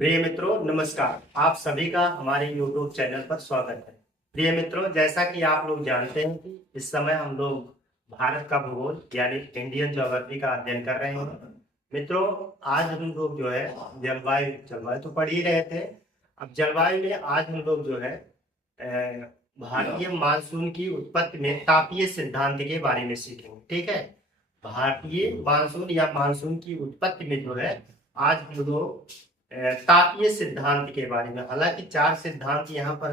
प्रिय मित्रों नमस्कार। आप सभी का हमारे YouTube चैनल पर स्वागत है। प्रिय मित्रों, जैसा कि आप लोग जानते हैं कि इस समय हम लोग भारत का भूगोल यानी इंडियन ज्योग्राफी का अध्ययन कर रहे हैं। मित्रों, आज हम लोग जो है जलवायु जलवायु तो पढ़ ही रहे थे। अब जलवायु में आज हम लोग जो है भारतीय मानसून की उत्पत्ति में तापीय सिद्धांत के बारे में सीखेंगे। ठीक है, भारतीय मानसून या मानसून की उत्पत्ति में जो है आज हम लोग तापीय सिद्धांत के बारे में। हालांकि चार सिद्धांत यहाँ पर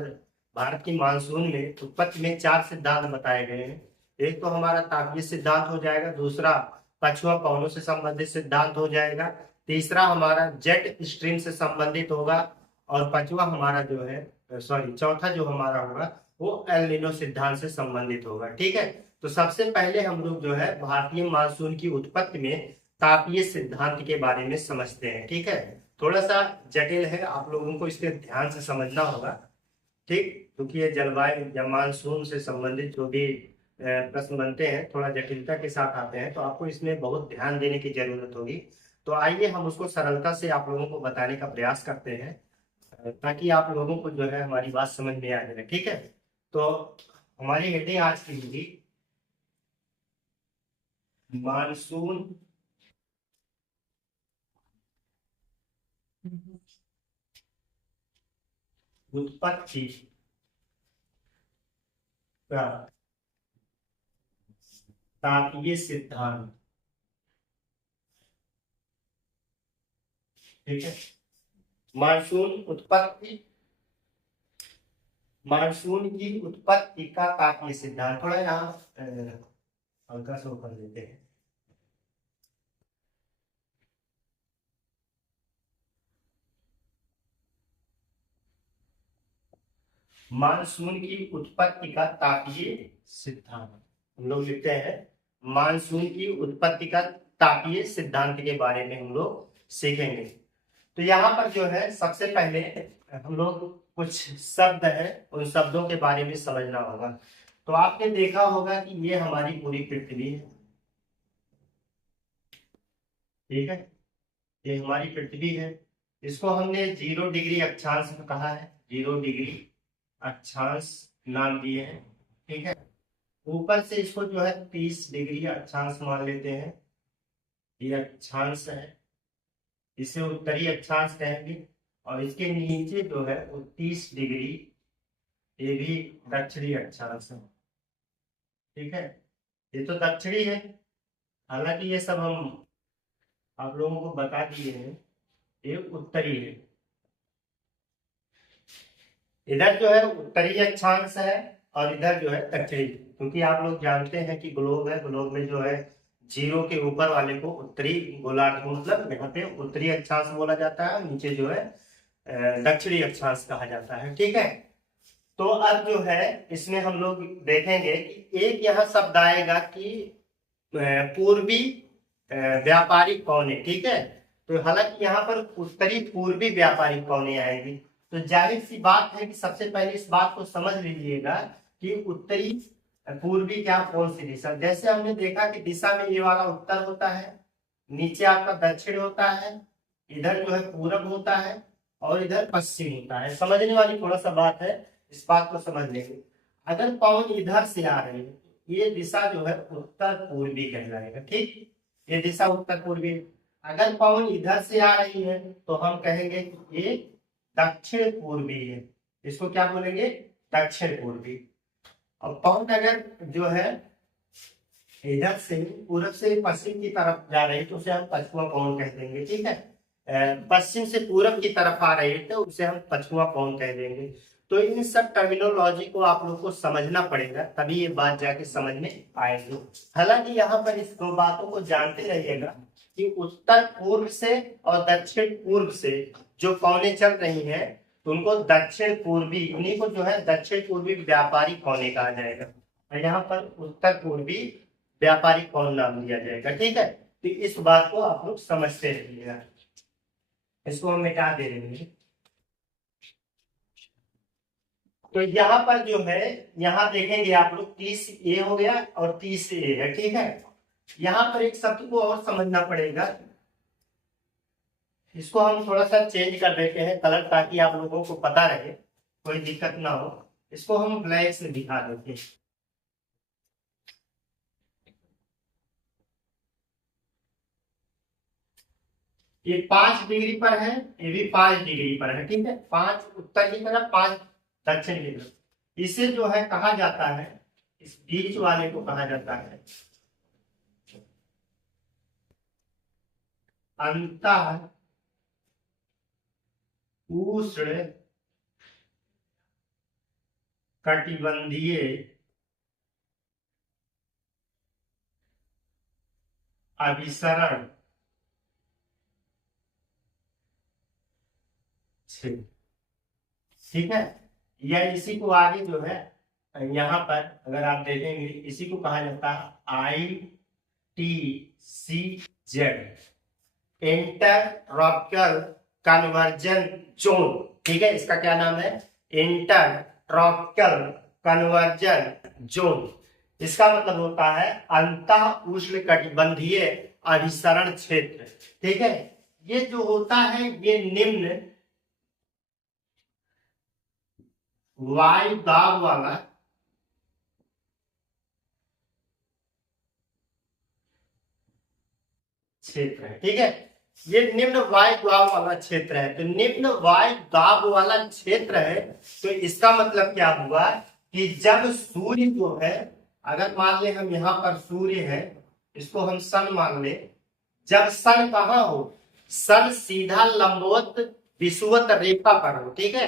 भारत की मानसून में उत्पत्ति में चार सिद्धांत बताए गए हैं। एक तो हमारा तापीय सिद्धांत हो जाएगा, दूसरा पछुआ पवनों से संबंधित सिद्धांत हो जाएगा, तीसरा हमारा जेट स्ट्रीम से संबंधित होगा, और पांचवा हमारा जो है चौथा जो हमारा होगा वो एल नीनो सिद्धांत से संबंधित होगा। ठीक है, तो सबसे पहले हम लोग जो है भारतीय मानसून की उत्पत्ति में तापीय सिद्धांत के बारे में समझते हैं। ठीक है, थोड़ा सा जटिल है, आप लोगों को इसके ध्यान से समझना होगा। ठीक, क्योंकि ये जलवायु या मानसून से संबंधित जो भी प्रश्न बनते हैं थोड़ा जटिलता के साथ आते हैं, तो आपको इसमें बहुत ध्यान देने की जरूरत होगी। तो आइए हम उसको सरलता से आप लोगों को बताने का प्रयास करते हैं, ताकि आप लोगों को जो है हमारी बात समझ में आ जाए। ठीक है, तो हमारी हेडिंग आज की होगी मानसून उत्पत्ति का तापीय सिद्धांत। ठीक है, मानसून उत्पत्ति मानसून की उत्पत्ति का तापीय सिद्धांत। थोड़ा यहाँ हल्का सा ऊपर देते हैं। मानसून की उत्पत्ति का तापीय सिद्धांत हम लोग लिखते हैं। मानसून की उत्पत्ति का तापीय सिद्धांत के बारे में हम लोग सीखेंगे। तो यहाँ पर जो है सबसे पहले हम लोग कुछ शब्द है, उन शब्दों के बारे में समझना होगा। तो आपने देखा होगा कि ये हमारी पूरी पृथ्वी है। ठीक है, ये हमारी पृथ्वी है। इसको हमने 0 डिग्री अक्षांश में कहा है, 0 डिग्री अक्षांश नाम दिए हैं। ठीक है, ऊपर से इसको जो है 30 डिग्री अक्षांश मान लेते हैं, ये अक्षांश है, इसे उत्तरी अक्षांश कहेंगे। और इसके नीचे जो है वो 30 डिग्री, ये भी दक्षिणी अक्षांश है। ठीक है, ये तो दक्षिणी है, हालांकि ये सब हम आप लोगों को बता दिए हैं, ये उत्तरी है। इधर जो है उत्तरी अक्षांश है और इधर जो है दक्षिणी, क्योंकि आप लोग जानते हैं कि ग्लोब है, ग्लोब में जो है जीरो के ऊपर वाले को उत्तरी गोलार्ध, मतलब यहाँ पे उत्तरी अक्षांश बोला जाता है, नीचे जो है दक्षिणी अक्षांश कहा जाता है। ठीक है, तो अब जो है इसमें हम लोग देखेंगे कि एक यहाँ शब्द आएगा कि पूर्वी व्यापारिक कोने। ठीक है, तो हालांकि यहाँ पर उत्तरी पूर्वी व्यापारिक कोने आएगी। तो जाहिर सी बात है कि सबसे पहले इस बात को समझ लीजिएगा कि उत्तरी पूर्वी क्या कौन सी दिशा। जैसे हमने देखा कि दिशा में ये वाला उत्तर होता है, नीचे आपका दक्षिण होता है, इधर जो है पूरब होता है, और इधर पश्चिम होता है। समझने वाली थोड़ा सा बात है, इस बात को समझ लेंगे। अगर पवन इधर से आ रहे हैं, ये दिशा जो है उत्तर पूर्वी कहलाएगा। ठीक, ये दिशा उत्तर पूर्वी। अगर पवन इधर से आ रही है तो हम कहेंगे कि ये दक्षिण पूर्वी है, इसको क्या बोलेंगे, दक्षिण पूर्वी। और पवन अगर जो है इधर से पूरब से पश्चिम की तरफ जा रही है तो उसे हम पछुआ पवन कह देंगे। ठीक है, पश्चिम से पूरब की तरफ आ रही है तो उसे हम पछुआ पवन कह देंगे। तो इन सब टर्मिनोलॉजी को आप लोग को समझना पड़ेगा, तभी ये बात जाके समझ में आएगी। हालांकि यहाँ पर इस दो बातों को जानते रहिएगा कि उत्तर पूर्व से और दक्षिण पूर्व से जो कोने चल रही हैं तो उनको दक्षिण पूर्वी, उन्हीं को जो है दक्षिण पूर्वी व्यापारी कोने कहा जाएगा, और यहाँ पर उत्तर पूर्वी व्यापारिक कौन नाम दिया जाएगा। ठीक है, तो इस बात को आप लोग समझते रहिएगा। इसको हम मिटा दे रहे हैं। तो यहाँ पर जो है, यहाँ देखेंगे आप लोग 30A हो गया और 30A है। ठीक है, यहाँ पर एक शब्द को और समझना पड़ेगा, इसको हम थोड़ा सा चेंज कर देते हैं कलर, ताकि आप लोगों को पता रहे, कोई दिक्कत ना हो। इसको हम ब्लैक से दिखा देते हैं। ये 5 डिग्री पर है, ये भी 5 डिग्री पर है, ठीक है। 5 उत्तर की तरफ, 5 दक्षिण की तरफ। इसे जो है कहा जाता है, इस बीच वाले को कहा जाता है अंतः उष्ण कटिबंधीय अभिसरण क्षेत्र, ठीक है। या इसी को आगे जो है यहाँ पर अगर आप देखेंगे, इसी को कहा जाता है ITCZ, इंटरट्रॉपिकल कन्वर्जन जोन, ठीक है। इसका क्या नाम है? Intertropical conversion zone. इसका मतलब होता है अंतः उष्ण कटिबंधीय अभिसरण क्षेत्र, ठीक है। ये जो होता है ये निम्न वायु दाब वाला क्षेत्र है, ठीक है। ये निम्न वायु दाब वाला क्षेत्र है। तो निम्न वायु दाब वाला क्षेत्र है, तो इसका मतलब क्या हुआ कि जब सूर्य जो है, अगर मान ले हम यहाँ पर सूर्य है, इसको हम सन मान ले। जब सन कहाँ हो? सन सीधा लंबवत विषुवत रेखा पर हो, ठीक है।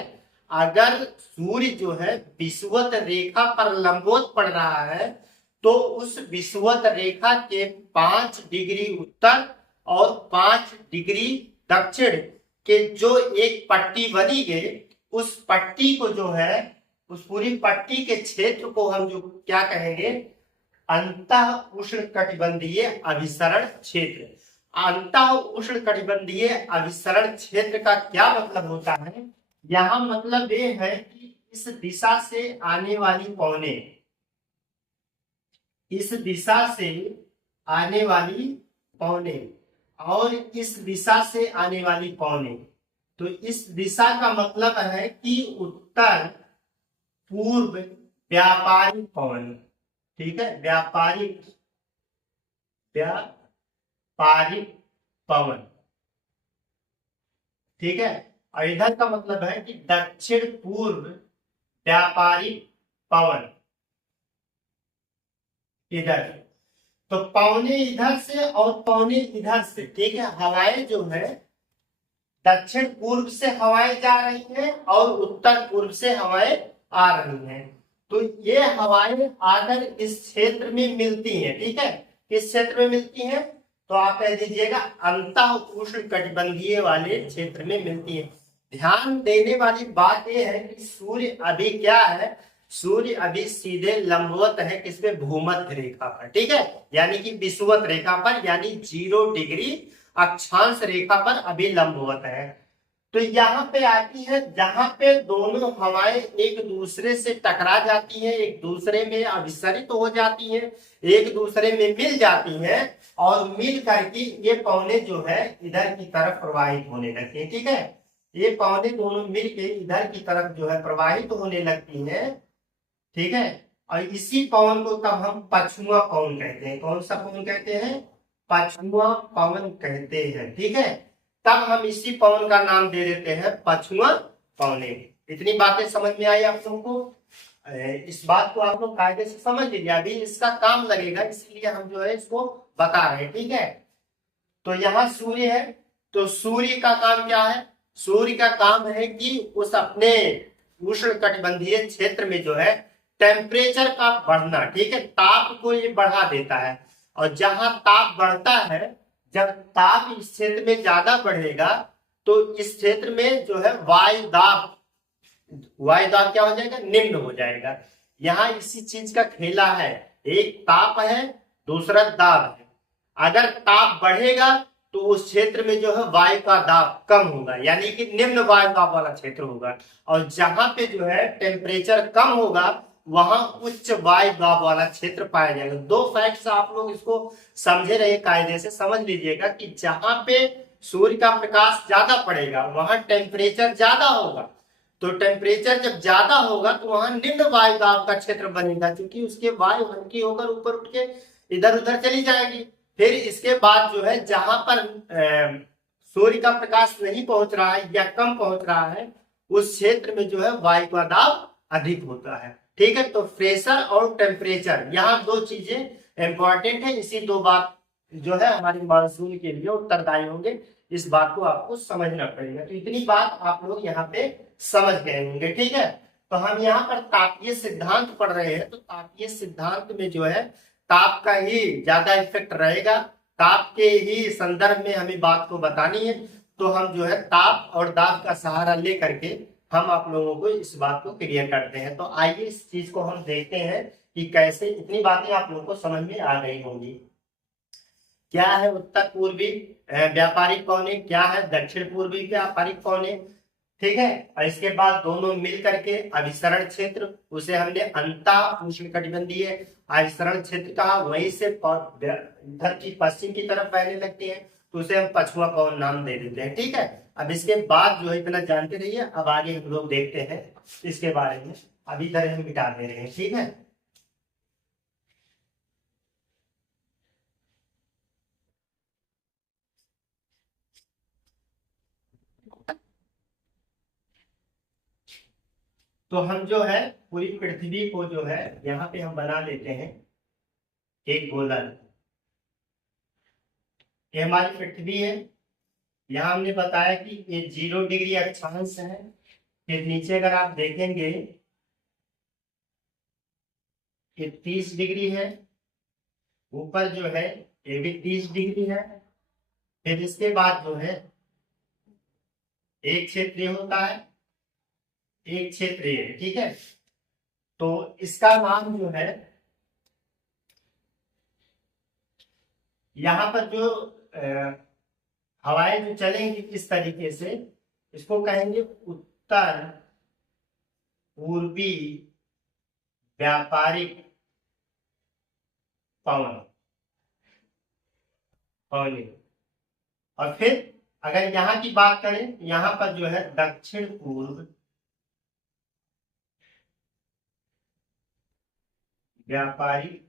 अगर सूर्य जो है विषुवत रेखा पर लंबवत पड़ रहा है, तो उस विषुवत रेखा के 5 डिग्री उत्तर और 5 डिग्री दक्षिण के जो एक पट्टी बनी गई, उस पट्टी को जो है, उस पूरी पट्टी के क्षेत्र को हम जो क्या कहेंगे? अंतः उष्ण कटिबंधीय अभिसरण क्षेत्र। अंतः उष्ण कटिबंधीय अभिसरण क्षेत्र का क्या मतलब होता है? यहाँ मतलब ये है कि इस दिशा से आने वाली पौने, इस दिशा से आने वाली पौने और इस दिशा से आने वाली पौने, तो इस दिशा का मतलब है कि उत्तर पूर्व व्यापारिक पवन, ठीक है। व्यापारिक पवन, ठीक है। और इधर का मतलब है कि दक्षिण पूर्व व्यापारिक पवन इधर। तो पौने इधर से और पौने इधर से, ठीक है। हवाएं जो है दक्षिण पूर्व से हवाएं जा रही हैं और उत्तर पूर्व से हवाएं आ रही हैं। तो ये हवाएं आकर इस क्षेत्र में मिलती हैं, ठीक है। किस क्षेत्र में मिलती हैं? तो आप कह दीजिएगा अंतः उष्ण कटिबंधीय वाले क्षेत्र में मिलती है। ध्यान देने वाली बात यह है कि सूर्य अभी क्या है? सूर्य अभी सीधे लंबवत है किस पे? भूमध्य रेखा पर, ठीक है। यानी कि विषुवत रेखा पर, यानी 0 डिग्री अक्षांश रेखा पर अभी लंबवत है। तो यहाँ पे आती है जहां पे दोनों हवाएं एक दूसरे से टकरा जाती हैं, एक दूसरे में अभिसरित हो जाती हैं, एक दूसरे में मिल जाती हैं और मिल करके ये पौने जो है इधर की तरफ प्रवाहित होने लगती है, ठीक है। ये पौने दोनों मिल के इधर की तरफ जो है प्रवाहित होने लगती हैं, ठीक है। और इसी पवन को तब हम पछुआ पवन कहते हैं। कौन सा पवन कहते हैं? पछुआ पवन कहते हैं, ठीक है। तब हम इसी पवन का नाम दे देते हैं पछुआ पवने। इतनी बातें समझ में आई आप लोगों को? इस बात को आप लोग कायदे से समझ लीजिए, अभी इसका काम लगेगा, इसलिए हम जो है इसको बता रहे हैं, ठीक है। तो यहाँ सूर्य है, तो सूर्य का काम क्या है? सूर्य का काम है कि उस अपने उष्ण कटिबंधीय क्षेत्र में जो है टेम्परेचर का बढ़ना, ठीक है, ताप को ये बढ़ा देता है। और जहां ताप बढ़ता है, जब ताप इस क्षेत्र में ज्यादा बढ़ेगा, तो इस क्षेत्र में जो है वायु दाब क्या हो जाएगा? निम्न हो जाएगा। यहाँ इसी चीज का खेला है, एक ताप है, दूसरा दाब है। अगर ताप बढ़ेगा तो उस क्षेत्र में जो है वायु का दाब कम होगा, यानी कि निम्न वायु दाब वाला क्षेत्र होगा। और जहां पे जो है टेम्परेचर कम होगा, वहां उच्च वायु दाब वाला क्षेत्र पाया जाएगा। 2 फैक्ट्स आप लोग इसको समझे रहे, कायदे से समझ लीजिएगा कि जहां पे सूर्य का प्रकाश ज्यादा पड़ेगा, वहां टेम्परेचर ज्यादा होगा। तो टेम्परेचर जब ज्यादा होगा तो वहां निम्न वायु दाब का क्षेत्र बनेगा, क्योंकि उसके वायु हल्की होकर ऊपर उठ के इधर उधर चली जाएगी। फिर इसके बाद जो है जहां पर सूर्य का प्रकाश नहीं पहुंच रहा है या कम पहुंच रहा है, उस क्षेत्र में जो है वायु का दाब अधिक होता है। ठीक है, तो प्रेशर और टेम्परेचर यहाँ दो चीजें इंपॉर्टेंट है। इसी दो बात जो है हमारी मानसून के लिए उत्तरदायी होंगे, इस बात को आपको समझना पड़ेगा। तो इतनी बात आप लोग यहाँ पे समझ गए होंगे। ठीक है, तो हम यहाँ पर तापीय सिद्धांत पढ़ रहे हैं। तो तापीय सिद्धांत में जो है ताप का ही ज्यादा इफेक्ट रहेगा, ताप के ही संदर्भ में हमें बात को बतानी है। तो हम जो है ताप और दाब का सहारा लेकर के हम आप लोगों को इस बात को क्लियर करते हैं। तो आइए इस चीज को हम देखते हैं कि कैसे। इतनी बातें आप लोगों को समझ में आ गई होंगी। क्या है उत्तर पूर्वी व्यापारिक कोने, क्या है दक्षिण पूर्वी व्यापारिक कोने। ठीक है, और इसके बाद दोनों मिल करके अभिसरण क्षेत्र, उसे हमने अंता उष्णकटिबंधीय अभिसरण क्षेत्र कहा। वहीं से इधर की पश्चिम की तरफ बहने लगती है, तो उसे हम पछुआ पवन नाम दे देते हैं। ठीक है, अब इसके बाद जो है इतना जानते रहिए। अब आगे हम लोग देखते हैं इसके बारे में। अभी इधर हम मिटा दे रहे हैं। ठीक है, तो हम जो है पूरी पृथ्वी को जो है यहाँ पे हम बना लेते हैं एक गोलन। ये हमारी पृथ्वी है। यहाँ हमने बताया कि ये 0 डिग्री अक्षांश है। फिर नीचे अगर आप देखेंगे ये 30 डिग्री है, ऊपर जो है ये भी 30 डिग्री है। फिर इसके बाद जो है एक क्षेत्रीय होता है, एक क्षेत्रीय। ठीक है, तो इसका नाम जो है यहाँ पर जो हवाएं जो चलेंगी किस तरीके से, इसको कहेंगे उत्तर पूर्वी व्यापारिक पवन। और फिर अगर यहाँ की बात करें, यहाँ पर जो है दक्षिण पूर्व व्यापारिक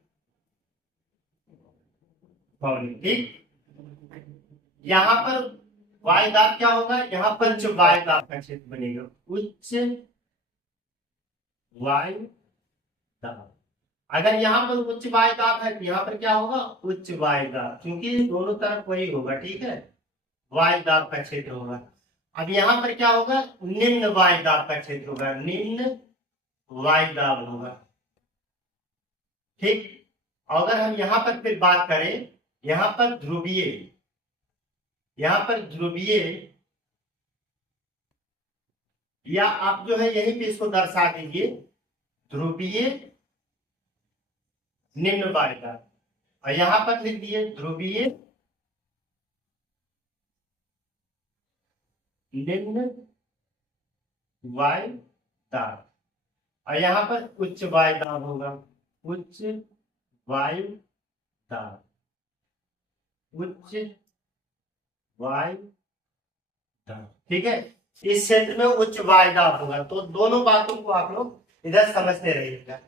पवन। ठीक, यहाँ पर वायु दाब क्या होगा, यहाँ पर उच्च वायु दाब का क्षेत्र बनेगा, उच्च वायु दाब। अगर यहाँ पर उच्च वायु दाब है, यहाँ पर क्या होगा, उच्च वायु दाब, क्योंकि दोनों तरफ वही होगा। ठीक है, वायु दाब का क्षेत्र होगा। अब यहाँ पर क्या होगा, निम्न वायु दाब का क्षेत्र होगा, निम्न वायु दाब होगा। ठीक, अगर हम यहाँ पर फिर बात करें, यहाँ पर ध्रुवीय, यहाँ पर ध्रुवीय, या आप जो है यहीं पे इसको दर्शा दीजिए, ध्रुवीय निम्न वायु दाब, और यहाँ पर लिख दिए ध्रुवीय निम्न वायु दाब, और यहाँ पर उच्च वायु दाब होगा, उच्च वायु दाब, उच्च वायु दाब। ठीक है, इस क्षेत्र में उच्च वायु दाब होगा। तो दोनों बातों को आप लोग इधर समझते रहिएगा।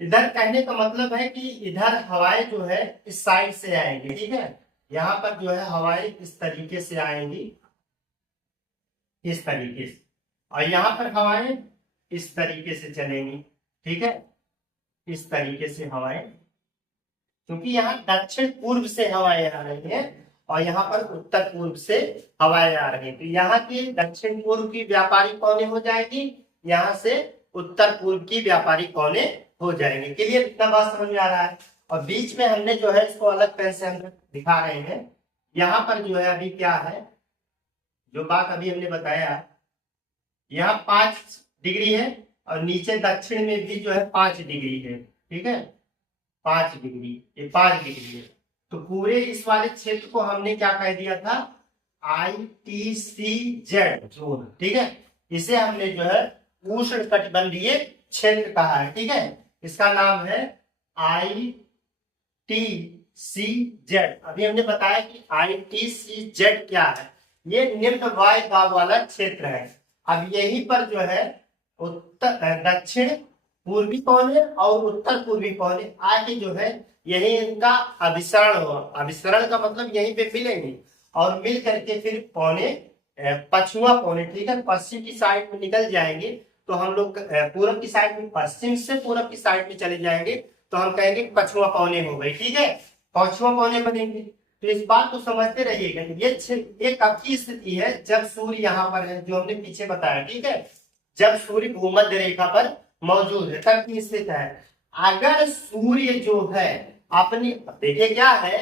इधर कहने का मतलब है कि इधर हवाएं जो है इस साइड से आएंगी। ठीक है, यहाँ पर जो है हवाएं इस तरीके से आएंगी, इस तरीके से, और यहाँ पर हवाएं इस तरीके से चलेंगी। ठीक है, इस तरीके से हवाएं, क्योंकि यहाँ दक्षिण पूर्व से हवाएं आ रही हैं और यहाँ पर उत्तर पूर्व से हवाएं आ रही हैं। तो यहाँ की दक्षिण पूर्व की व्यापारिक कोने हो जाएगी, यहाँ से उत्तर पूर्व की व्यापारिक कोने हो जाएंगे। क्लियर, इतना बात समझ में आ रहा है। और बीच में हमने जो है इसको अलग पेन से हम दिखा रहे हैं। यहाँ पर जो है अभी क्या है, जो बात अभी हमने बताया, यहाँ 5 डिग्री है और नीचे दक्षिण में भी जो है 5 डिग्री है। ठीक है, 5 डिग्री, ये 5 डिग्री है। तो पूरे इस वाले क्षेत्र को हमने क्या कह दिया था, ITCZ जोन। ठीक है, इसे हमने जो है उष्ण कटिबंधीय क्षेत्र कहा है। ठीक है, इसका नाम है ITCZ जेड। अभी हमने बताया कि ITCZ क्या है, ये निम्न वायु दाब वाला क्षेत्र है। अब यहीं पर जो है उत्तर दक्षिण पूर्वी कोने और उत्तर पूर्वी कोने आके जो है यही इनका अभिसरण हो। अभिसरण का मतलब यहीं पे मिलेंगे और मिल करके फिर पौने पछुआ पौने, ठीक है, पश्चिम की साइड में निकल जाएंगे। तो हम लोग पूरब की साइड में, पश्चिम से पूरब की साइड में चले जाएंगे तो हम कहेंगे पछुआ पौने हो गए, ठीक है, पछुआ पौने बनेंगे। तो इस बात को समझते रहिएगा। ये कब की स्थिति है, जब सूर्य यहाँ पर है, जो हमने पीछे बताया, ठीक है, जब सूर्य भूमध्य रेखा पर मौजूद है तब की स्थिति है। अगर सूर्य जो है अपनी, देखिए क्या है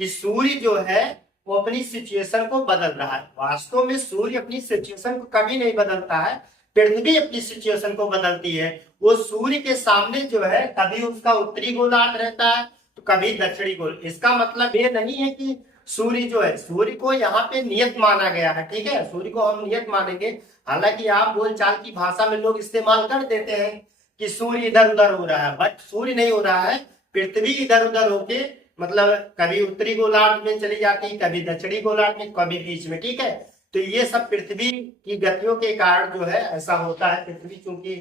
कि सूर्य जो है वो अपनी सिचुएशन को बदल रहा है। वास्तव में सूर्य अपनी सिचुएशन को कभी नहीं बदलता है, पृथ्वी अपनी सिचुएशन को बदलती है। वो सूर्य के सामने जो है कभी उसका उत्तरी गोलार्ध रहता है तो कभी दक्षिणी गोल। इसका मतलब ये नहीं है कि सूर्य जो है, सूर्य को यहाँ पे नियत माना गया है, ठीक है, सूर्य को हम नियत मानेंगे। हालांकि आप बोलचाल की भाषा में लोग इस्तेमाल कर देते हैं कि सूर्य इधर उधर हो रहा है, बट सूर्य नहीं हो रहा है, पृथ्वी इधर उधर होके मतलब कभी उत्तरी गोलार्ध में चली जाती, कभी दक्षिणी गोलार्ध में, कभी बीच में, ठीक है। तो ये सब पृथ्वी की गतियों के कारण जो है ऐसा होता है। पृथ्वी चूंकि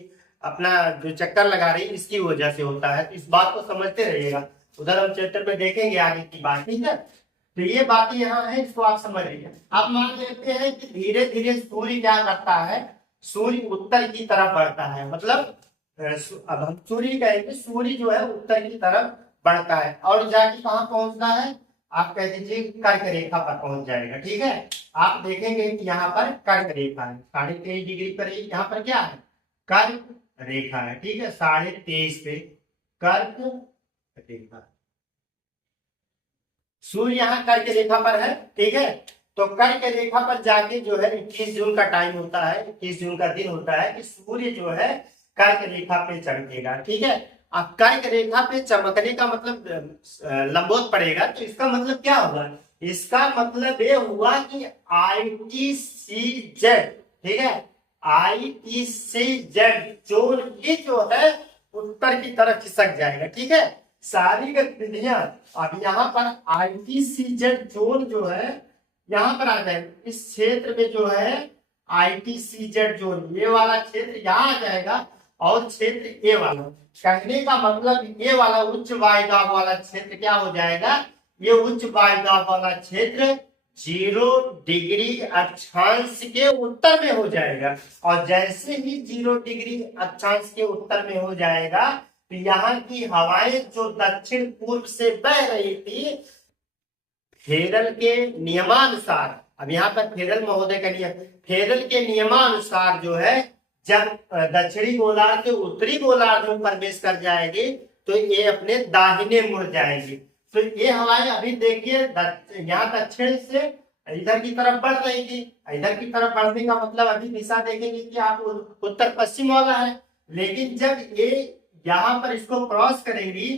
अपना जो चक्कर लगा रही है इसकी वजह से होता है। तो इस बात को समझते रहिएगा, उधर हम चैप्टर में देखेंगे आगे की बात, ठीक है। तो ये बातें यहाँ है, इसको आप समझ लीजिए। अब मान लेते हैं कि धीरे धीरे सूर्य क्या करता है, सूर्य उत्तर की तरफ बढ़ता है, मतलब अब हम सूर्य कहेंगे, सूर्य जो है उत्तर की तरफ बढ़ता है और जाके कहाँ पहुंचता है, आप कह दीजिए कर्क रेखा पर पहुंच जाएगा, ठीक है। आप देखेंगे कि यहाँ पर कर्क रेखा है, 23.5 डिग्री पर यहाँ पर क्या है, कर्क रेखा है, ठीक है, 23.5 पे कर्क रेखा। सूर्य यहाँ कर्क रेखा पर है, ठीक है। तो कर्क रेखा पर जाके जो है 21 जून का टाइम होता है, 21 जून का दिन होता है कि सूर्य जो है कर्क रेखा पे चमकेगा, ठीक है। अब कर्क रेखा पे चमकने का मतलब लंबवत पड़ेगा, तो इसका मतलब क्या होगा, इसका मतलब ये हुआ कि ITCZ, ठीक है, ITCZ जोन की जो है उत्तर की तरफ खिसक जाएगा, ठीक है। सारी गतिविधियां अब यहाँ पर ITCZ जोन जो है यहाँ पर आ जाएगा, इस क्षेत्र में जो है ITCZ जोन, ये वाला क्षेत्र यहाँ आ जाएगा और क्षेत्र ए वाला, कहने का मतलब ये वाला उच्च वायुदाब वाला क्षेत्र क्या हो जाएगा, ये उच्च वायुदाब वाला क्षेत्र 0 डिग्री अक्षांश के उत्तर में हो जाएगा। और जैसे ही 0 डिग्री अक्षांश के उत्तर में हो जाएगा तो यहाँ की हवाएं जो दक्षिण पूर्व से बह रही थी, फेरल के नियमानुसार, अब यहाँ पर फेरल महोदय का नियम, फेरल के नियमानुसार जो है जब दक्षिणी गोलार्ध से उत्तरी गोलार्ध में प्रवेश कर जाएगी तो ये अपने दाहिने मुड़ जाएगी। तो ये हवाएं अभी देखिए यहाँ दक्षिण से इधर की तरफ बढ़ रही थी, इधर की तरफ बढ़ने का मतलब अभी दिशा देखेंगे कि आप उत्तर पश्चिम वाला है, लेकिन जब ये यहाँ पर इसको क्रॉस करेंगी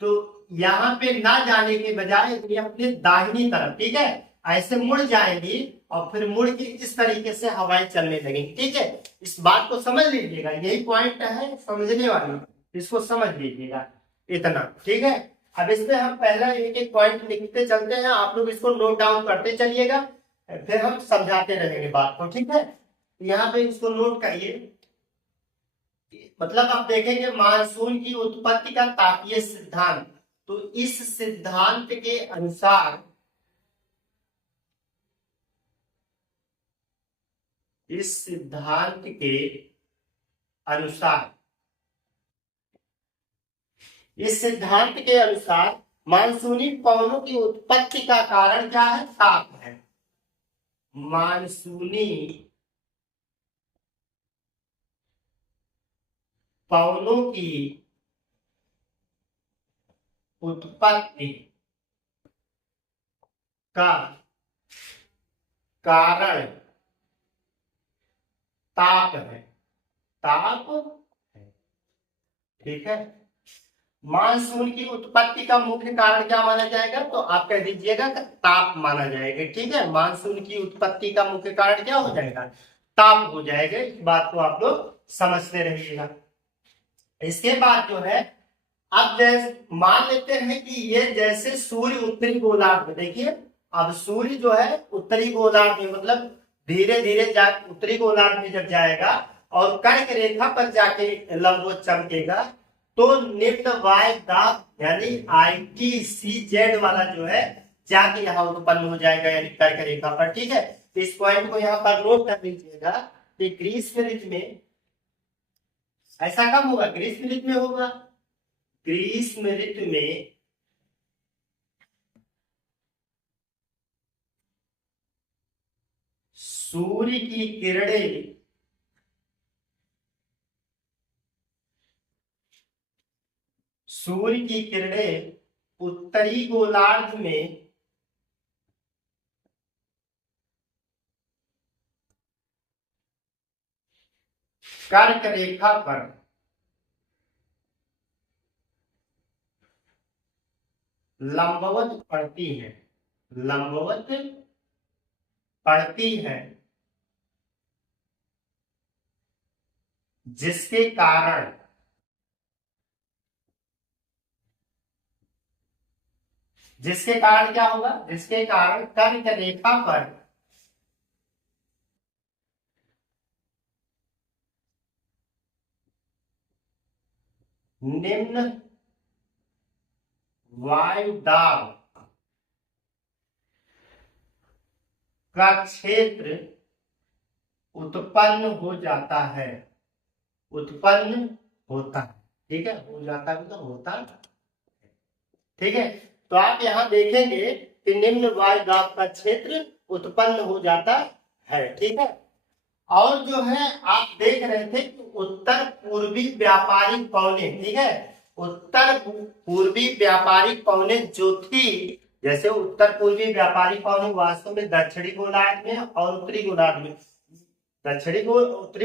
तो यहाँ पे ना जाने के बजाय ये अपने दाहिनी तरफ, ठीक है, ऐसे मुड़ जाएंगी और फिर मुड़ के इस तरीके से हवाएं चलने लगेंगी, ठीक है। इस बात को समझ लीजिएगा, यही पॉइंट है समझने वाली, इसको समझ लीजिएगा इतना, ठीक है। अब इसमें हम पहला एक एक पॉइंट लिखते चलते हैं, आप लोग इसको नोट डाउन करते चलिएगा, फिर हम समझाते रहेंगे बात को, ठीक है। यहाँ पे इसको नोट करिए। मतलब आप देखेंगे मानसून की उत्पत्ति का तापीय सिद्धांत, तो इस सिद्धांत के अनुसार, इस सिद्धांत के अनुसार, इस सिद्धांत के अनुसार मानसूनी पवनों की उत्पत्ति का कारण क्या है, ताप है। मानसूनी पवनों की उत्पत्ति का कारण ताप है, ताप है, ठीक है। मानसून की उत्पत्ति का मुख्य कारण क्या माना जाएगा, तो आप कह दीजिएगा कि ताप माना जाएगा, ठीक है। मानसून की उत्पत्ति का मुख्य कारण क्या हो जाएगा, ताप हो जाएगा। इस बात को आप लोग समझते रहिएगा। इसके बाद जो है अब जैसे मान लेते हैं कि ये जैसे सूर्य उत्तरी गोलार्ध में, देखिए अब सूर्य जो है उत्तरी गोलार्ध में, मतलब धीरे धीरे जा उत्तरी गोलार्ध में जब जाएगा और कर्क रेखा पर जाके लंबवत चमकेगा, तो निम्न वायु दाब यानी ITCZ वाला जो है जाके यहाँ उत्पन्न हो जाएगा, यानी कर्क रेखा पर। ठीक है, इस पॉइंट को यहाँ पर नोट कर लीजिएगा कि ग्रीष्म ऋतु में ऐसा कब होगा, ग्रीष्म ऋतु में होगा। ग्रीष्म ऋतु में सूर्य की किरणें उत्तरी गोलार्ध में कर्क रेखा पर लंबवत पड़ती है, लंबवत पड़ती है, जिसके कारण क्या होगा, जिसके कारण कर्क रेखा पर निम्न वायु दाब का क्षेत्र उत्पन्न हो जाता है, उत्पन्न होता है। ठीक है, हो जाता है तो होता है। ठीक है, तो आप यहाँ देखेंगे कि निम्न वायु दाब का क्षेत्र उत्पन्न हो जाता है। ठीक है, और जो है आप देख रहे थे कि उत्तर पूर्वी व्यापारिक पौने, ठीक है, उत्तर पूर्वी व्यापारिक पौने जो थी, जैसे उत्तर पूर्वी व्यापारिक पौने वास्तव में दक्षिणी गोलार्ध में और उत्तरी गोलार्ध में, उत्तरी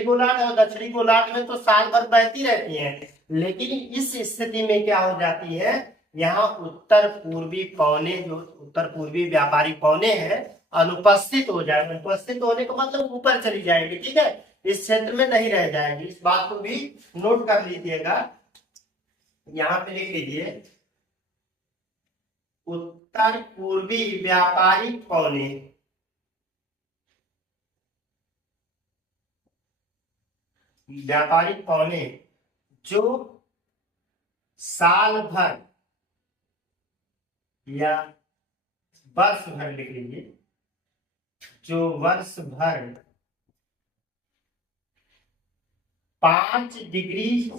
गोलार्ध और दक्षिणी गोलार्ध में तो साल भर बहती रहती हैं, लेकिन इस स्थिति में क्या हो जाती है, यहाँ उत्तर पूर्वी पौने, जो उत्तर पूर्वी व्यापारिक पौने हैं, अनुपस्थित हो जाए। अनुपस्थित होने का मतलब ऊपर चली जाएगी। ठीक है, इस क्षेत्र में नहीं रह जाएगी। इस बात को भी नोट कर लीजिएगा, यहाँ पे लिख लीजिए उत्तर पूर्वी व्यापारिक पौने जो साल भर या वर्ष भर, लिख लीजिए, जो वर्ष भर 5 डिग्री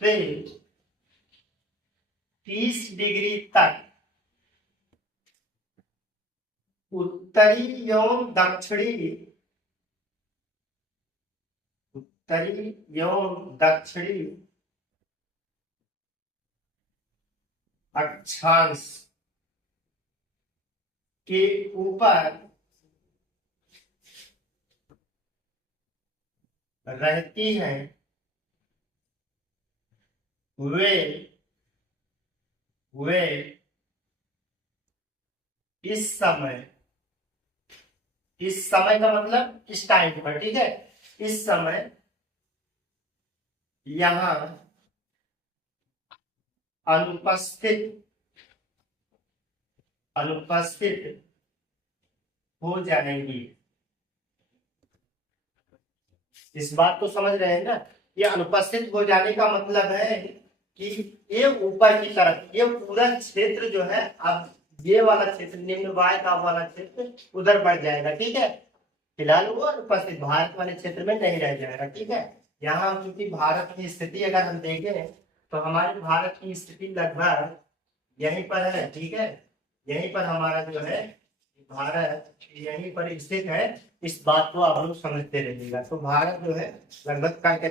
से 30 डिग्री तक उत्तरी एवं दक्षिणी अक्षांश के ऊपर रहती हैं, वे इस समय का मतलब इस टाइम पर, ठीक है, इस समय यहां अनुपस्थित हो जाएंगी। इस बात को समझ रहे हैं ना, ये अनुपस्थित हो जाने का मतलब है कि ये ऊपर की तरफ, ये पूरा क्षेत्र जो है, अब ये वाला क्षेत्र निम्न वायु दाब वाला क्षेत्र उधर बढ़ जाएगा। ठीक है, फिलहाल वो अनुपस्थित भारत वाले क्षेत्र में नहीं रह जाएगा। ठीक है, यहाँ क्योंकि भारत की स्थिति अगर हम देखें तो हमारे भारत की स्थिति लगभग यहीं पर है। ठीक है, यहीं पर हमारा जो है भारत यहीं पर स्थित है। इस बात को आप लोग समझते रहिएगा। तो भारत जो है लगभग कर्क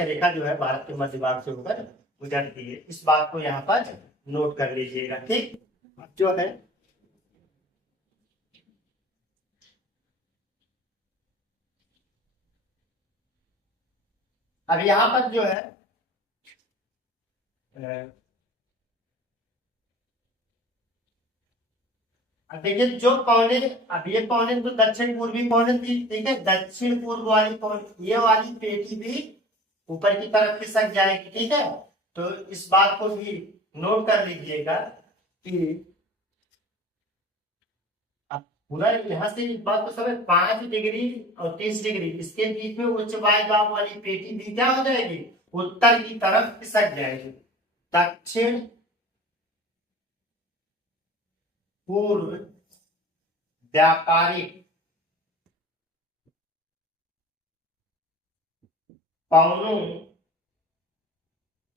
रेखा जो है भारत के मध्य भाग से होकर गुजरती है। इस बात को यहाँ पर नोट कर लीजिएगा। ठीक, जो है अब यहाँ पर जो है अब देखिए, जो पौने, अब ये पौने तो दक्षिण पूर्वी पौने थी। ठीक है, दक्षिण पूर्व वाली पौने, ये वाली पेटी भी ऊपर की तरफ खिसक जाएगी। ठीक है, तो इस बात को भी नोट कर लीजिएगा कि पूरा यहाँ से इस बात को समझ 5 डिग्री और 30 डिग्री इसके बीच में उच्च वायु दाब वाली पेटी भी क्या हो जाएगी, उत्तर की तरफ खिसक जाएगी। दक्षिण पूर्व व्यापारिक पवनों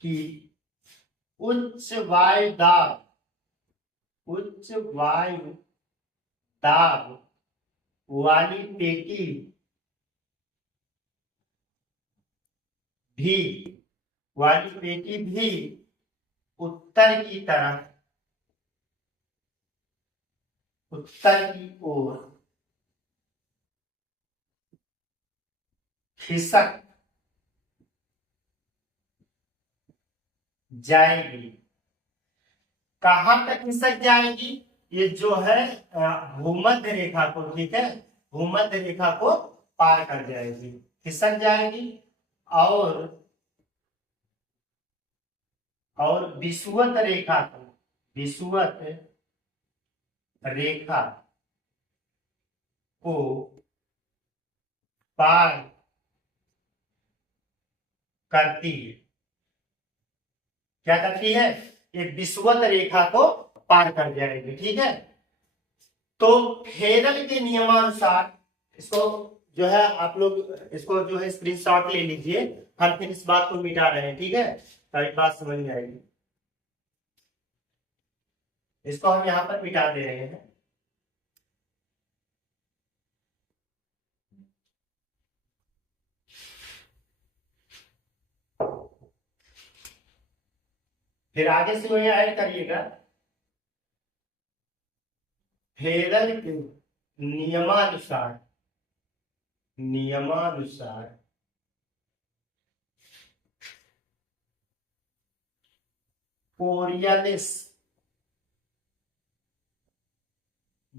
की उच्च वायु दाब वाली पेटी भी उत्तर की ओर खिसक जाएगी। कहां तक खिसक जाएगी, ये जो है भूमध्य रेखा को, ठीक है, भूमध्य रेखा को पार कर जाएगी, खिसक जाएगी और विषुवत रेखा को पार करती है। क्या करती है, ये विषुवत रेखा को पार कर जाएगी, ठीक है। तो फेरल के नियमानुसार इसको जो है आप लोग इसको जो है स्क्रीनशॉट ले लीजिए, हम फिर इस बात को मिटा रहे हैं, ठीक है, सारी बात समझ में आएगी। इसको हम यहाँ पर मिटा दे रहे हैं। फिर आगे से वही ऐड करिएगा, फेरल के नियमानुसार कोरियलिस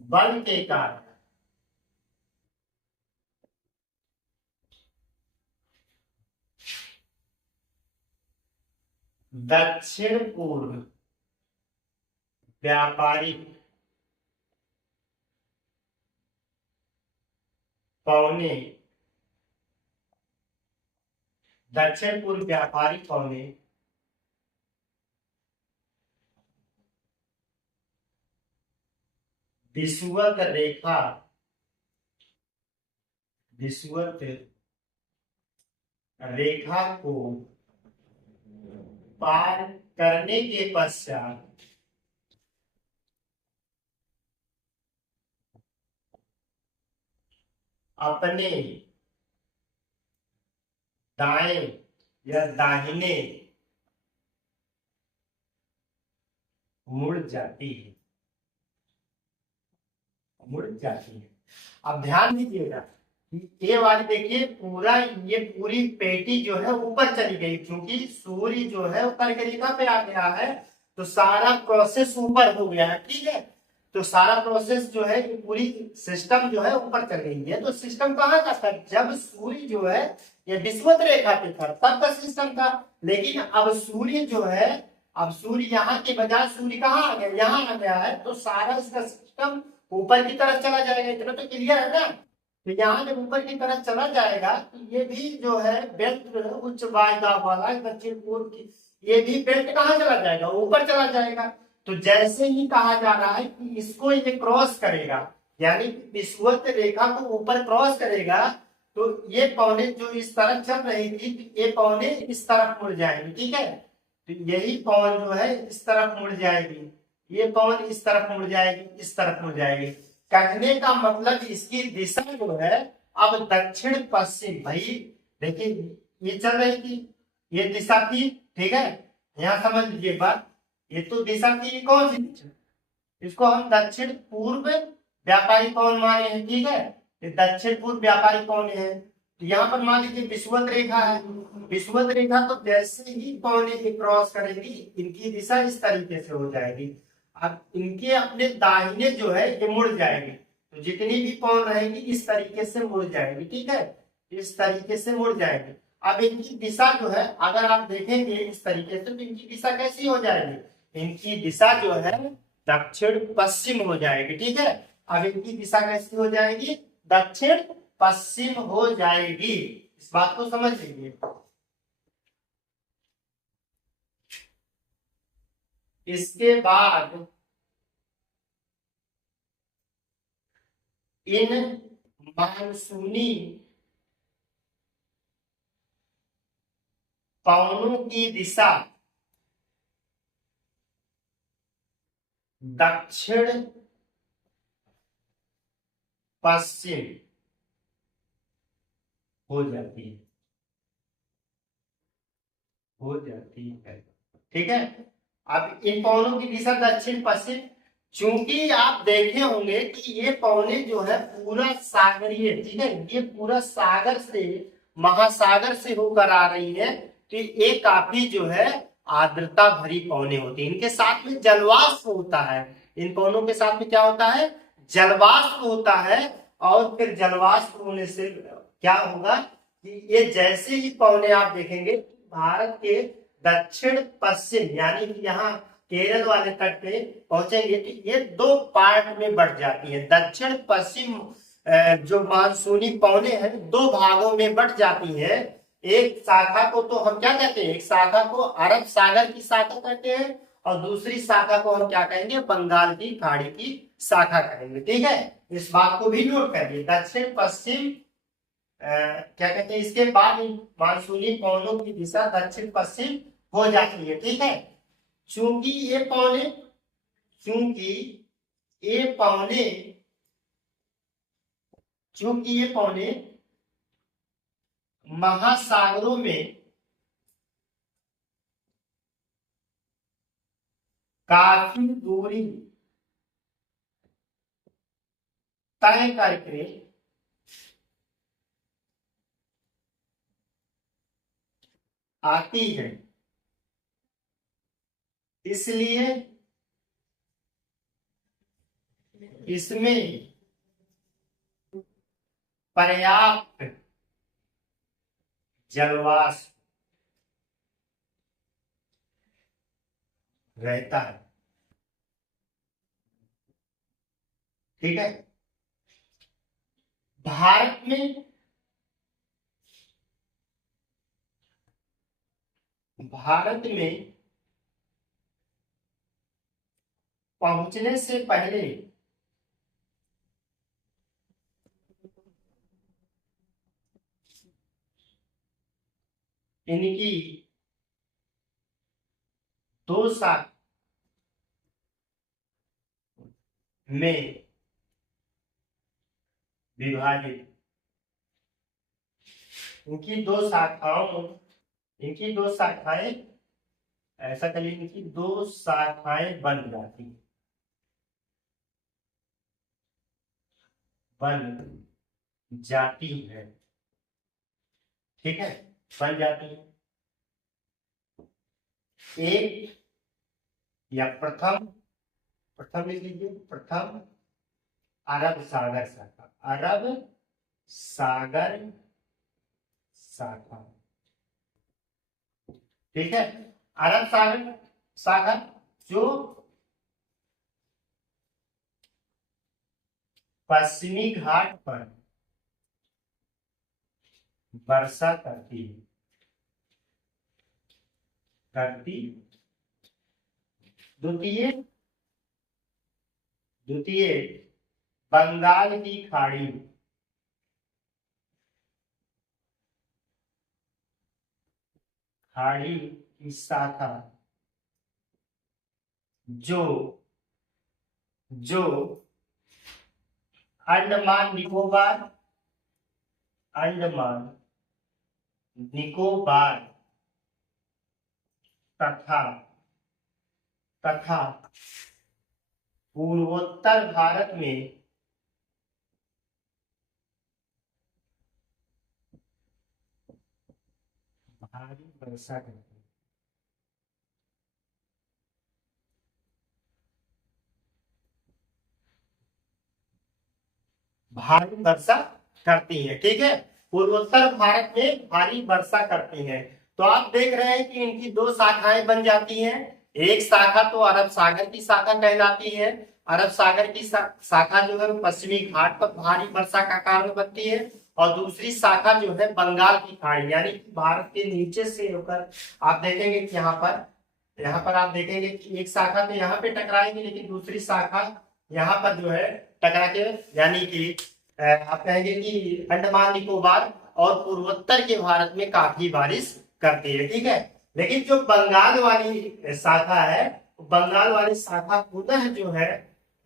बल के कारण दक्षिण पूर्व व्यापारिक पौने विषुवत रेखा को पार करने के पश्चात अपने दाएं या दाहिने मुड़ जाती है। अब ध्यान दीजिएगा कि ये वाली देखिए ये पूरी पेटी जो है ऊपर चली गई, क्योंकि सूर्य जो है उत्तर की रेखा पे आ गया है, तो सारा प्रोसेस ऊपर हो गया है, ठीक है। तो सारा प्रोसेस जो है पूरी सिस्टम जो है ऊपर चल गई है। तो सिस्टम कहाँ का था, जब सूर्य जो है ये विषुवत रेखा पे था तब का सिस्टम था। लेकिन अब सूर्य जो है, अब सूर्य यहाँ के बजाय सूर्य कहाँ आ गया, यहाँ आ गया है, तो सारा इसका सिस्टम ऊपर की तरफ चला जाएगा। इतना तो क्लियर है ना। तो यहाँ जब ऊपर की तरफ चला जाएगा तो ये भी जो है बेल्ट जो है उच्च वायु दाब वाला दक्षिण पूर्व की, ये भी बेल्ट कहाँ चला जाएगा, ऊपर चला जाएगा। तो जैसे ही कहा जा रहा है कि इसको ये क्रॉस करेगा, यानी विषुवत रेखा को ऊपर क्रॉस करेगा, तो ये पौने जो इस तरफ चल रही थी, ये पौने इस तरफ मुड़ जाएंगे, ठीक है। तो यही पवन जो है इस तरफ मुड़ जाएगी, ये पवन इस तरफ मुड़ जाएगी, इस तरफ मुड़ जाएगी। कहने का मतलब इसकी दिशा जो है अब दक्षिण पश्चिम, भाई देखिए ये चल रही थी, ये दिशा थी, ठीक है। यहाँ समझ लीजिए बात, ये तो दिशा थी, कौन सी दिशा, इसको हम दक्षिण पूर्व व्यापारी पवन माने हैं, ठीक है। ये दक्षिण पूर्व व्यापारी पवन है। तो यहाँ पर मान लीजिए विषुवत रेखा है, विषुवत रेखा तो जैसे ही पौने क्रॉस करेगी इनकी दिशा इस तरीके से हो जाएगी। अब इनके अपने दाहिने जो है ये मुड़ जाएंगे, तो जितनी भी पौन रहेगी इस तरीके से मुड़ जाएगी, ठीक है, इस तरीके से मुड़ जाएंगे। अब इनकी दिशा जो है अगर आप देखेंगे इस तरीके से तो इनकी दिशा कैसी हो जाएगी, इनकी दिशा जो है दक्षिण पश्चिम हो जाएगी। ठीक है, अब इनकी दिशा कैसी हो जाएगी, दक्षिण पश्चिम हो जाएगी। इस बात को समझ लीजिए। इसके बाद इन मानसूनी पवनों की दिशा दक्षिण पश्चिम हो जाती है, हो जाती है। ठीक है, अब इन पवनों की दिशा दक्षिण पश्चिम, चूंकि आप देखे होंगे कि ये पवने जो है पूरा सागरीय, ठीक है, ये पूरा सागर से महासागर से होकर आ रही है, तो ये काफी जो है आर्द्रता भरी पवने होती है। इनके साथ में जलवाष्प होता है, इन पवनों के साथ में क्या होता है, जलवाष्प होता है। और फिर जलवाष्प होने से क्या होगा कि ये जैसे ही पवने आप देखेंगे भारत के दक्षिण पश्चिम यानी कि यहाँ केरल वाले तट पे पहुंचेंगे तो ये दो पार्ट में बढ़ जाती है। दक्षिण पश्चिम जो मानसूनी पवने हैं दो भागों में बढ़ जाती है। एक शाखा को तो हम क्या कहते हैं, एक शाखा को अरब सागर की शाखा कहते हैं और दूसरी शाखा को हम क्या कहेंगे, बंगाल की खाड़ी की शाखा कहेंगे। ठीक है, इस बात को भी नोट करिए। दक्षिण पश्चिम क्या कहते हैं, इसके बाद मानसूनी पवनों की दिशा दक्षिण पश्चिम हो जाती है। ठीक है, चूंकि ये पवने चूंकि ये पवने चूंकि ये पवने महासागरों में काफी दूरी तय करके आती है, इसलिए इसमें पर्याप्त जलवाष्प रहता है। ठीक है, भारत में पहुंचने से पहले इनकी दो शाखा में विभाजित, इनकी दो शाखाएं ऐसा करिए, इनकी दो शाखाएं बन जाती है। ठीक है, बन जाती है। एक या प्रथम लिख लीजिए, प्रथम अरब सागर शाखा, अरब सागर शाखा। ठीक है, अरब सागर शाखा जो पश्चिमी घाट पर वर्षा करती द्वितीय बंगाल की खाड़ी की शाखा जो अंडमान निकोबार तथा पूर्वोत्तर भारत में भारी वर्षा करती है। भारी वर्षा करती है। ठीक है, पूर्वोत्तर भारत में भारी वर्षा करते हैं। तो आप देख रहे हैं कि इनकी दो शाखाएं बन जाती हैं। एक शाखा तो अरब सागर की शाखा कहलाती है। अरब सागर की शाखा जो है पश्चिमी घाट पर भारी वर्षा का कारण बनती है, और दूसरी शाखा जो है बंगाल की खाड़ी यानी कि भारत के नीचे से होकर आप देखेंगे कि यहाँ पर आप देखेंगे कि एक शाखा तो यहाँ पे टकराएगी, लेकिन दूसरी शाखा यहाँ पर जो है टकरा के यानी कि आप कहेंगे कि अंडमान निकोबार और पूर्वोत्तर के भारत में काफी बारिश करती है। ठीक है, लेकिन जो बंगाल वाली शाखा है, बंगाल वाली शाखा पुनः जो है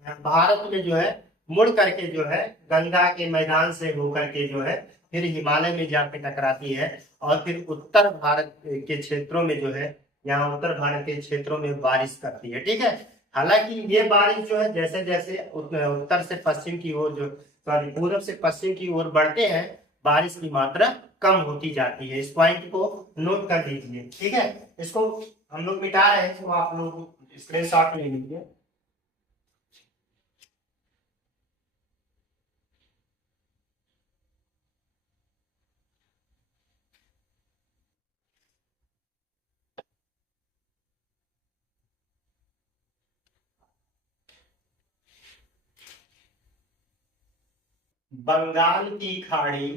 भारत में जो है मुड़ करके जो है गंगा के मैदान से होकर के जो है फिर हिमालय में जाके टकराती है, और फिर उत्तर भारत के क्षेत्रों में जो है यहाँ उत्तर भारत के क्षेत्रों में बारिश करती है। ठीक है, हालांकि ये बारिश जो है जैसे जैसे उत्तर से पश्चिम की ओर जो सॉरी पूर्व से पश्चिम की ओर बढ़ते हैं, बारिश की मात्रा कम होती जाती है। इस पॉइंट को नोट कर लीजिए। ठीक है, इसको हम लोग मिटा रहे हैं, तो आप लोग स्क्रीनशॉट ले लीजिए। बंगाल की खाड़ी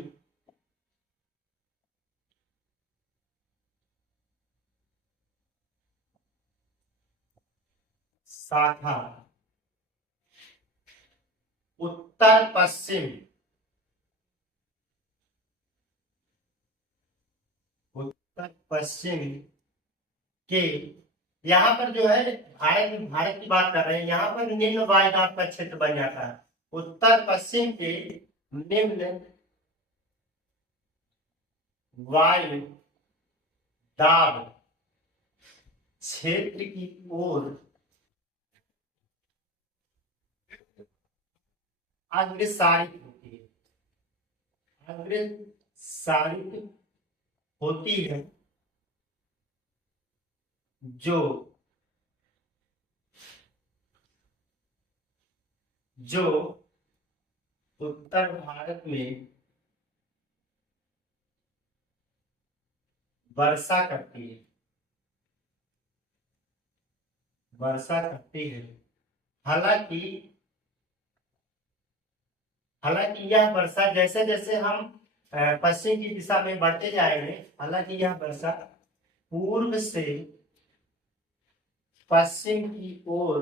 शाखा उत्तर पश्चिम उत्तर पश्चिम के यहाँ पर जो है भारत की बात कर रहे हैं, यहाँ पर निम्न वायुदाब का क्षेत्र बन जाता है। उत्तर पश्चिम के निम्न वायु दाब क्षेत्र की ओर अग्रसारित होती है, अग्रसारित होती है, जो जो उत्तर भारत में वर्षा करती है, वर्षा करती है। हालांकि यह वर्षा जैसे जैसे हम पश्चिम की दिशा में बढ़ते जाएंगे, हालांकि यह वर्षा पूर्व से पश्चिम की ओर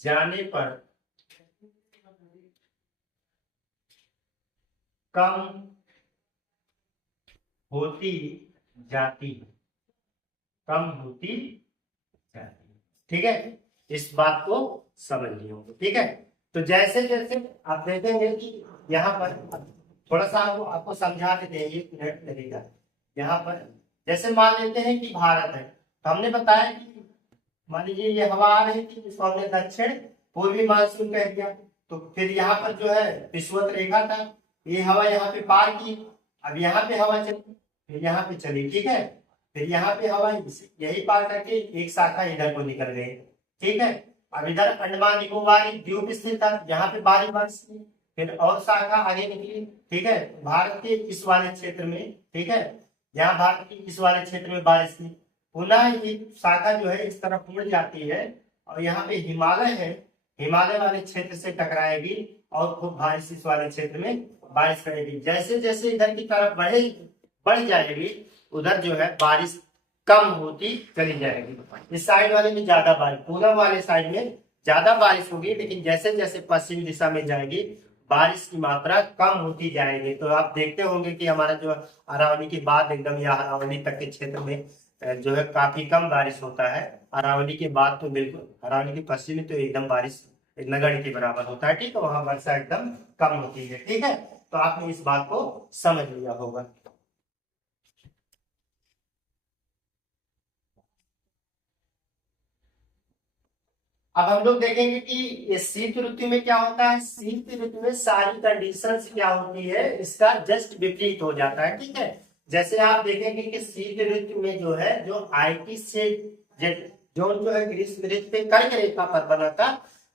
जाने पर कम होती जाती है, कम होती जाती है। ठीक है, इस बात को समझ लिया होगा। ठीक है, तो जैसे जैसे आप देखेंगे कि यहाँ पर थोड़ा सा आपको समझा देते हैं, एक मिनट लगेगा। यहाँ पर जैसे मान लेते हैं कि भारत है, तो हमने बताया कि मान लीजिए ये हवा आ रही थी, इसको हमने दक्षिण पूर्वी मानसून कह दिया। तो फिर यहाँ पर जो है विषुवत रेखा था, ये हवा यहाँ पे पार की, अब यहाँ पे हवा चली, फिर यहाँ पे चली। ठीक है, फिर यहाँ पे हवा यही पार करके एक शाखा इधर को निकल गई। ठीक है, अब इधर अंडमान निकोबार द्वीप स्थित था, यहाँ पे बारिश बारिश की, फिर और शाखा आगे निकली। ठीक है, भारत के इस वाले क्षेत्र में, ठीक है, यहाँ भारत के इस वाले क्षेत्र में बारिश की, पुनः ये शाखा जो है इस तरफ मुड़ जाती है, और यहाँ पे हिमालय है, हिमालय वाले क्षेत्र से टकराएगी और खूब बारिश इस वाले क्षेत्र में बारिश करेगी। जैसे जैसे इधर की तरफ बढ़ जाएगी, उधर जो है बारिश कम होती चली जाएगी। इस साइड वाले में ज्यादा बारिश, पूर्व वाले साइड में ज्यादा बारिश होगी, लेकिन जैसे जैसे पश्चिम दिशा में जाएगी बारिश की मात्रा कम होती जाएगी। तो आप देखते होंगे कि हमारा जो अरावली के बाद एकदम या अरावली तक के क्षेत्र में जो है काफी कम बारिश होता है। अरावली के बाद तो बिल्कुल, अरावली के पश्चिम में तो एकदम बारिश नगण्य के बराबर होता है। ठीक है, वहां वर्षा एकदम कम होती है। ठीक है, तो आपने इस बात को समझ लिया होगा। अब हम लोग देखेंगे कि ये शीत ऋतु में क्या होता है। शीत ऋतु में सारी कंडीशंस क्या होती है, इसका जस्ट विपरीत हो जाता है। ठीक है, जैसे आप देखेंगे कि शीत ऋतु में जो है जो आईटी से जोन जो है ग्रीष्म ऋतु पे कर्क रेखा पर बना था,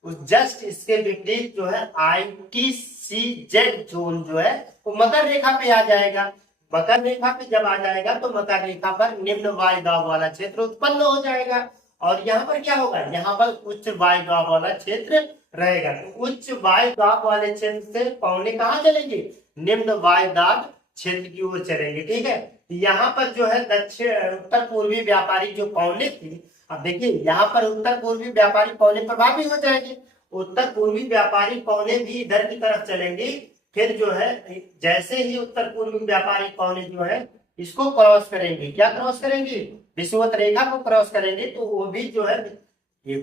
उस जस्ट इसके विपरीत जो है ITCZ जोन जो है वो मकर रेखा पे आ जाएगा। मकर रेखा पे जब आ जाएगा तो मकर रेखा पर निम्न वायु दाब वाला क्षेत्र उत्पन्न हो जाएगा। और यहाँ पर क्या होगा, यहाँ पर उच्च वायु दाब वाला क्षेत्र रहेगा। तो उच्च वायु दाब वाले क्षेत्र से पौने कहाँ चलेंगे, निम्न वायु दाब क्षेत्र की ओर चलेंगे। ठीक है, यहाँ पर जो है दक्षिण उत्तर पूर्वी व्यापारी जो पौने थी, अब देखिए यहाँ पर उत्तर पूर्वी व्यापारी पौने प्रभावी हो जाएंगे। उत्तर पूर्वी व्यापारी पौने भी इधर की तरफ चलेंगे। फिर जो है जैसे ही उत्तर पूर्वी व्यापारी पौने जो है इसको क्रॉस करेंगे, क्या क्रॉस करेंगे, विषुवत रेखा को क्रॉस करेंगे, तो वो भी जो है ये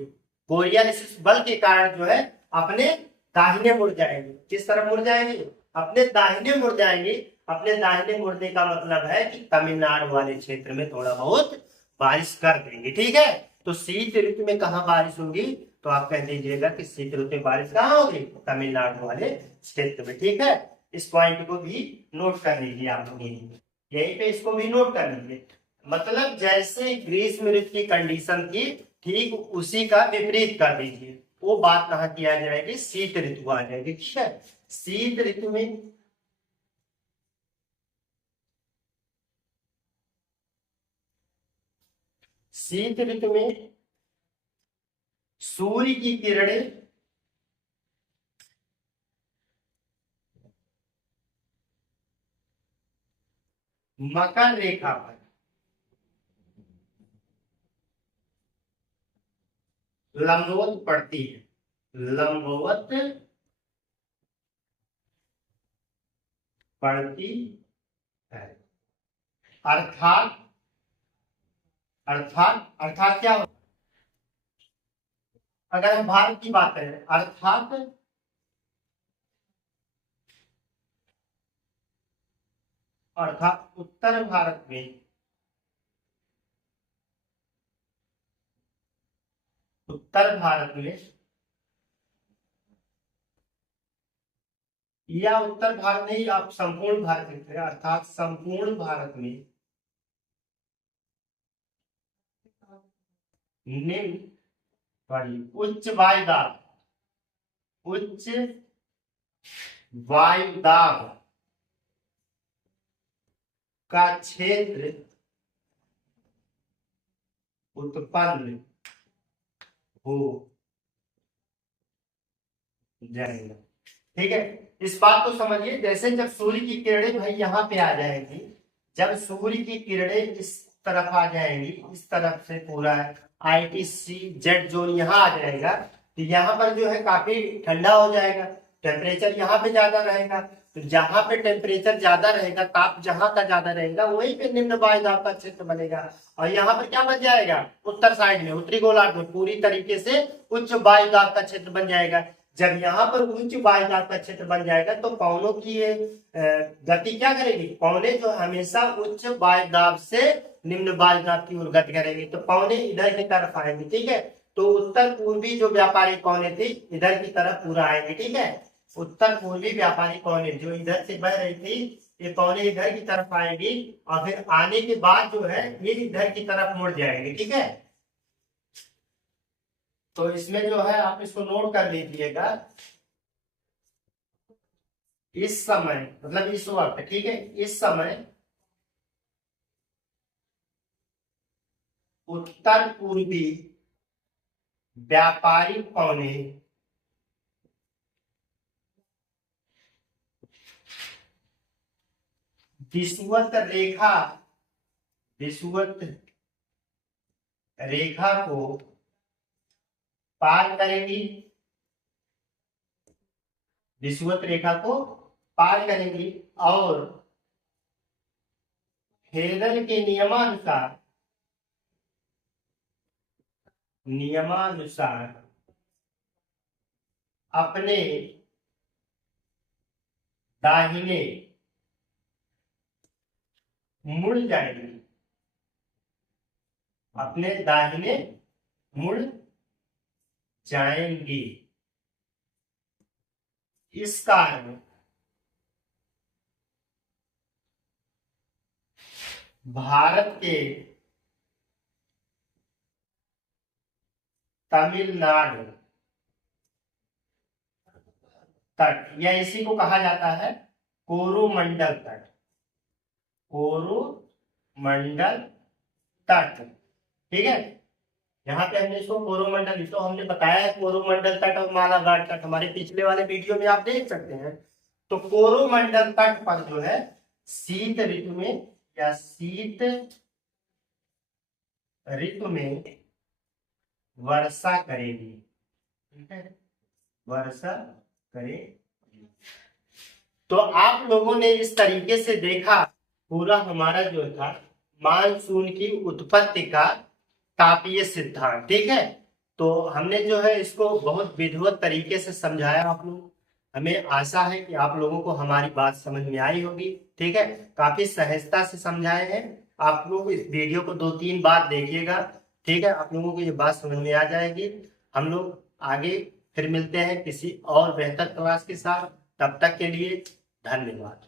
कोरियोलिस बल के कारण जो है अपने दाहिने मुड़ जाएंगे। किस तरफ मुड़ जाएंगे, अपने दाहिने मुड़ जाएंगे। अपने दाहिने मुड़ने का मतलब है कि तमिलनाडु वाले क्षेत्र में थोड़ा बहुत बारिश कर देंगे। ठीक है, तो शीत ऋतु में कहाँ बारिश होगी, तो आप कह दीजिएगा कि शीत ऋतु में बारिश कहाँ होगी, तमिलनाडु वाले क्षेत्र में। ठीक है, इस पॉइंट को भी नोट कर लीजिए आप लोग, यहीं पे इसको भी नोट कर लीजिए। मतलब जैसे ग्रीष्म ऋतु की कंडीशन थी ठीक उसी का विपरीत कर दीजिए, वो बात कहाँ की आ जाएगी, शीत ऋतु आ जाएगी। ठीक है, शीत ऋतु में शीत ऋतु में सूर्य की किरणें मकर रेखा पर लंबवत पड़ती है, लंबवत पड़ती है। अर्थात अर्थात अर्थात क्या होता है, अगर हम भारत की बात करें, अर्थात उत्तर भारत में, उत्तर भारत में या उत्तर भारत नहीं, आप संपूर्ण भारत लिखते हैं, अर्थात संपूर्ण भारत में निम्न उच्च वायुदाब, उच्च वायुदाब का क्षेत्र उत्पन्न हो जाएगा। ठीक है, इस बात को समझिए, जैसे जब सूर्य की किरणें भाई यहाँ पे आ जाएंगी, जब सूर्य की किरणें इस तरफ आ जाएंगी, इस तरफ से पूरा ITCZ जोन यहाँ आ जाएगा, तो यहाँ पर जो है काफी ठंडा हो जाएगा, टेम्परेचर यहाँ पे ज्यादा रहेगा। तो जहां पे टेम्परेचर ज्यादा रहेगा, ताप जहां का ज्यादा रहेगा, वहीं पे निम्न वायुदाब का क्षेत्र बनेगा। और यहाँ पर क्या बन जाएगा, उत्तर साइड में, उत्तरी गोलार्ध में पूरी तरीके से उच्च वायुदाब का क्षेत्र बन जाएगा। जब यहाँ पर उच्च वायुदाब का क्षेत्र बन जाएगा तो पवनों की ये गति क्या करेगी, पवने जो हमेशा उच्च वायुदाब से निम्न वायुदाब की ओर गति करेंगे, तो पवने इधर की तरफ आएंगे। ठीक है, तो उत्तर पूर्वी जो व्यापारी पवने थी इधर की तरफ पूरा आएंगे। ठीक है, उत्तर पूर्वी व्यापारी पवने जो इधर से बह रही थी, ये पवने इधर की तरफ आएगी और फिर आने के बाद जो है ये इधर की तरफ मुड़ जाएंगे। ठीक है, तो इसमें जो है आप इसको नोट कर लीजिएगा, इस समय मतलब इस वक्त, ठीक है, इस समय उत्तर पूर्वी व्यापारी पवने विषुवत रेखा, विषुवत रेखा को पार करेंगी, विषुवत रेखा को पार करेंगी और हेगल के नियमानुसार अपने दाहिने मुड़ जाएंगी, अपने दाहिने मुड़ जाएंगी। इस कारण भारत के तमिलनाडु तट, या इसी को कहा जाता है कोरोमंडल तट, कोरोमंडल तट। ठीक है, यहाँ पे हमने इसको कोरोमंडल, तो हमने बताया है कोरोमंडल तट और मालाबार तट, हमारे पिछले वाले वीडियो में आप देख सकते हैं। तो कोरोमंडल तट पर जो है शीत ऋतु में या शीत ऋतु में वर्षा करेगी। ठीक है, वर्षा करेगी। तो आप लोगों ने इस तरीके से देखा पूरा हमारा जो था मानसून की उत्पत्ति का तापीय सिद्धांत। ठीक है, तो हमने जो है इसको बहुत विधिवत तरीके से समझाया आप लोग। हमें आशा है कि आप लोगों को हमारी बात समझ में आई होगी। ठीक है, काफी सहजता से समझाए हैं। आप लोग इस वीडियो को 2-3 बार देखिएगा। ठीक है, आप लोगों को ये बात समझ में आ जाएगी। हम लोग आगे फिर मिलते हैं किसी और बेहतर क्लास के साथ। तब तक के लिए धन्यवाद।